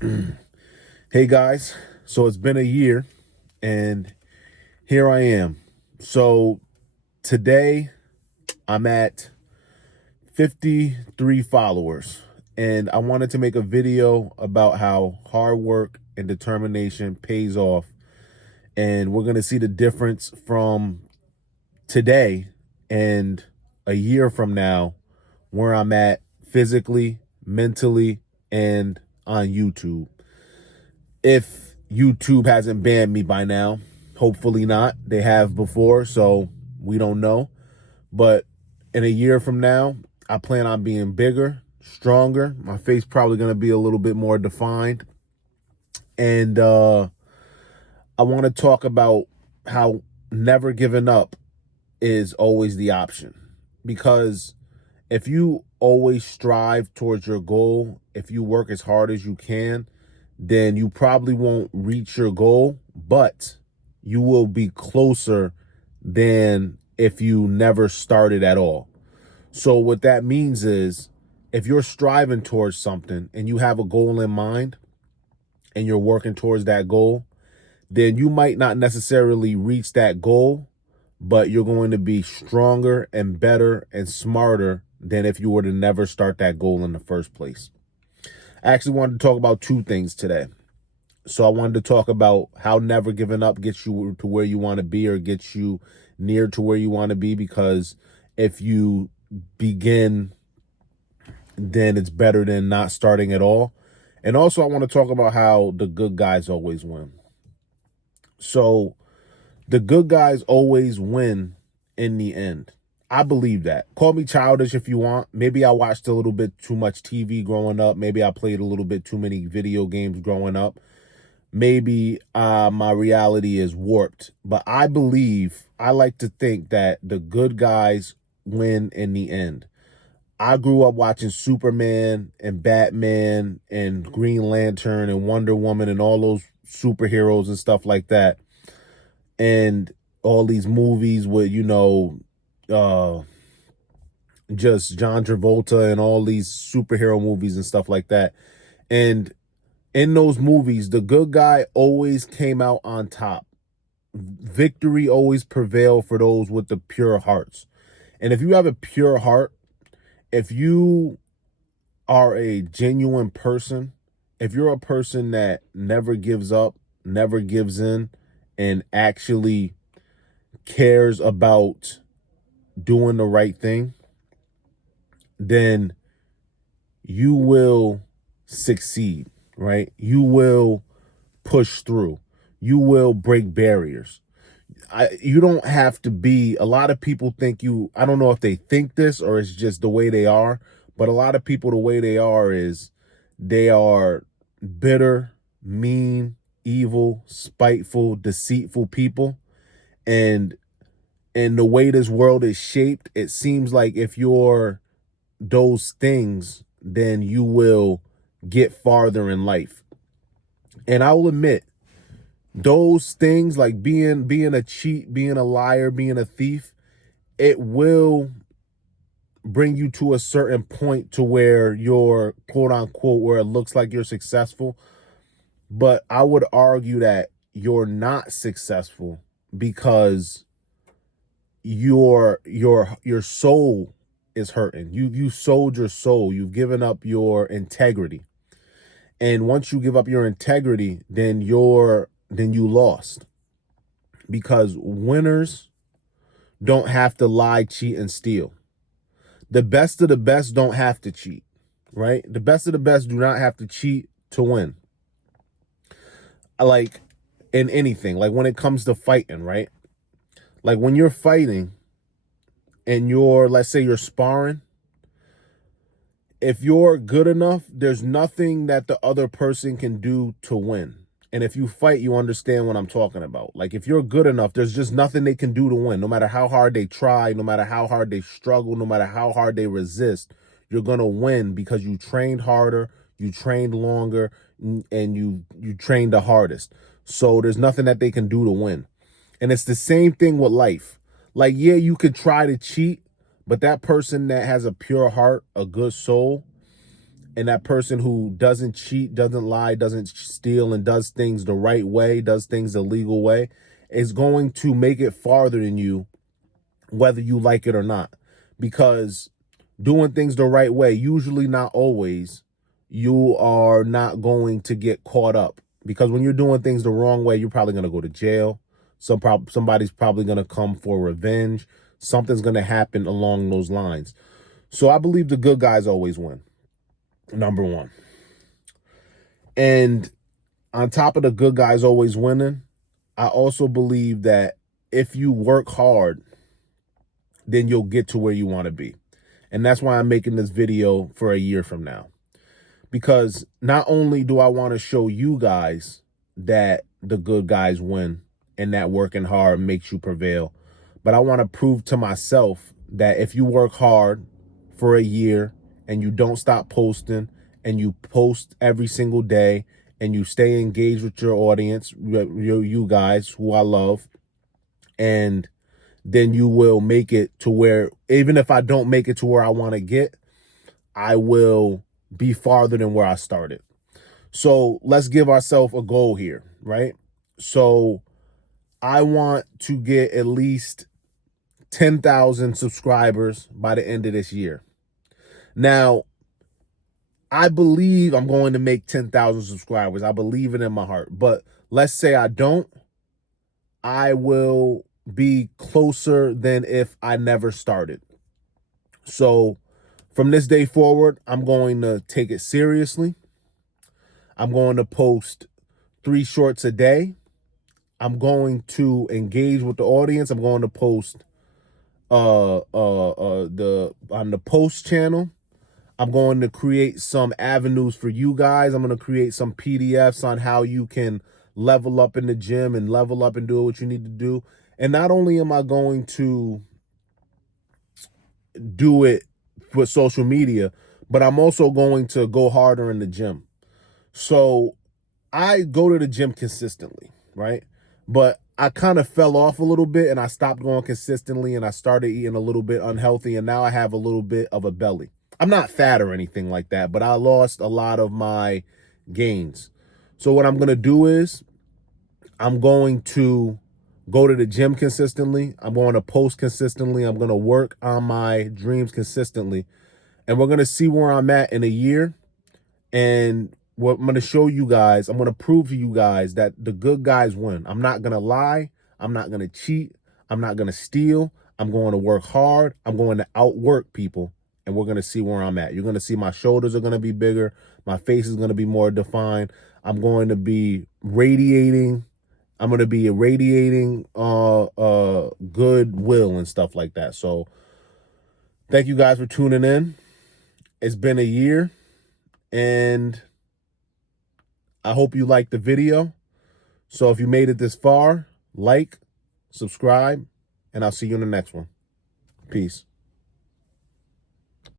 Hey guys, so it's been a year and here I am. So today I'm at 53 followers and I wanted to make a video about how hard work and determination pays off. And we're going to see the difference from today and a year from now, where I'm at physically, mentally, and on YouTube. If YouTube hasn't banned me by now. Hopefully not. They have before, so we don't know. But in a year from now, I plan on being bigger, stronger. My face probably going to be a little bit more defined. And I want to talk about how never giving up is always the option. Because if you always strive towards your goal, if you work as hard as you can, then you probably won't reach your goal, but you will be closer than if you never started at all. So what that means is if you're striving towards something and you have a goal in mind and you're working towards that goal, then you might not necessarily reach that goal, but you're going to be stronger and better and smarter than if you were to never start that goal in the first place. I actually wanted to talk about two things today. So I wanted to talk about how never giving up gets you to where you want to be, or gets you near to where you want to be, because if you begin, then it's better than not starting at all. And also I want to talk about how the good guys always win. So the good guys always win in the end. I believe that. Call me childish if you want. Maybe I watched a little bit too much TV growing up. Maybe I played a little bit too many video games growing up. Maybe my reality is warped. But I like to think that the good guys win in the end. I grew up watching Superman and Batman and Green Lantern and Wonder Woman and all those superheroes and stuff like that. And all these movies with, just John Travolta and all these superhero movies and stuff like that. And in those movies, the good guy always came out on top. Victory always prevailed for those with the pure hearts. And if you have a pure heart, if you are a genuine person, if you're a person that never gives up, never gives in, and actually cares about doing the right thing, then you will succeed, right? You will push through. You will break barriers. You don't have to be, a lot of people think I don't know if they think this or it's just the way they are, but a lot of people, the way they are is they are bitter, mean, evil, spiteful, deceitful people. And the way this world is shaped, it seems like if you're those things, then you will get farther in life. And I will admit, those things like being a cheat, being a liar, being a thief, it will bring you to a certain point to where you're quote unquote, where it looks like you're successful. But I would argue that you're not successful because your soul is hurting. You sold your soul. You've given up your integrity. And once you give up your integrity, then you lost. Because winners don't have to lie, cheat, and steal. The best of the best don't have to cheat, right? The best of the best do not have to cheat to win. Like in anything, like when it comes to fighting, right? Like when you're fighting and let's say you're sparring, if you're good enough, there's nothing that the other person can do to win. And if you fight, you understand what I'm talking about. Like if you're good enough, there's just nothing they can do to win. No matter how hard they try, no matter how hard they struggle, no matter how hard they resist, you're going to win because you trained harder, you trained longer, and you trained the hardest. So there's nothing that they can do to win. And it's the same thing with life. Like, yeah, you could try to cheat, but that person that has a pure heart, a good soul, and that person who doesn't cheat, doesn't lie, doesn't steal, and does things the right way, does things the legal way, is going to make it farther than you, whether you like it or not. Because doing things the right way, usually, not always, you are not going to get caught up. Because when you're doing things the wrong way, you're probably going to go to jail. Somebody's probably going to come for revenge. Something's going to happen along those lines. So I believe the good guys always win. Number one. And on top of the good guys always winning, I also believe that if you work hard, then you'll get to where you want to be. And that's why I'm making this video for a year from now. Because not only do I want to show you guys that the good guys win and that working hard makes you prevail, but I want to prove to myself that if you work hard for a year and you don't stop posting and you post every single day and you stay engaged with your audience, you guys who I love, and then you will make it to where, even if I don't make it to where I want to get, I will be farther than where I started. So let's give ourselves a goal here, right? So I want to get at least 10,000 subscribers by the end of this year. Now, I believe I'm going to make 10,000 subscribers. I believe it in my heart. But let's say I don't, I will be closer than if I never started. So from this day forward, I'm going to take it seriously. I'm going to post 3 shorts a day. I'm going to engage with the audience. I'm going to post on the post channel. I'm going to create some avenues for you guys. I'm going to create some PDFs on how you can level up in the gym and level up and do what you need to do. And not only am I going to do it with social media, but I'm also going to go harder in the gym. So I go to the gym consistently, right? But I kind of fell off a little bit and I stopped going consistently and I started eating a little bit unhealthy, and now I have a little bit of a belly. I'm not fat or anything like that, but I lost a lot of my gains. So what I'm going to do is I'm going to go to the gym consistently. I'm going to post consistently. I'm going to work on my dreams consistently. And we're going to see where I'm at in a year. And what I'm going to show you guys, I'm going to prove to you guys that the good guys win. I'm not going to lie. I'm not going to cheat. I'm not going to steal. I'm going to work hard. I'm going to outwork people. And we're going to see where I'm at. You're going to see my shoulders are going to be bigger. My face is going to be more defined. I'm going to be radiating. I'm going to be irradiating goodwill and stuff like that. So thank you guys for tuning in. It's been a year, and I hope you liked the video. So if you made it this far, like, subscribe, and I'll see you in the next one. Peace.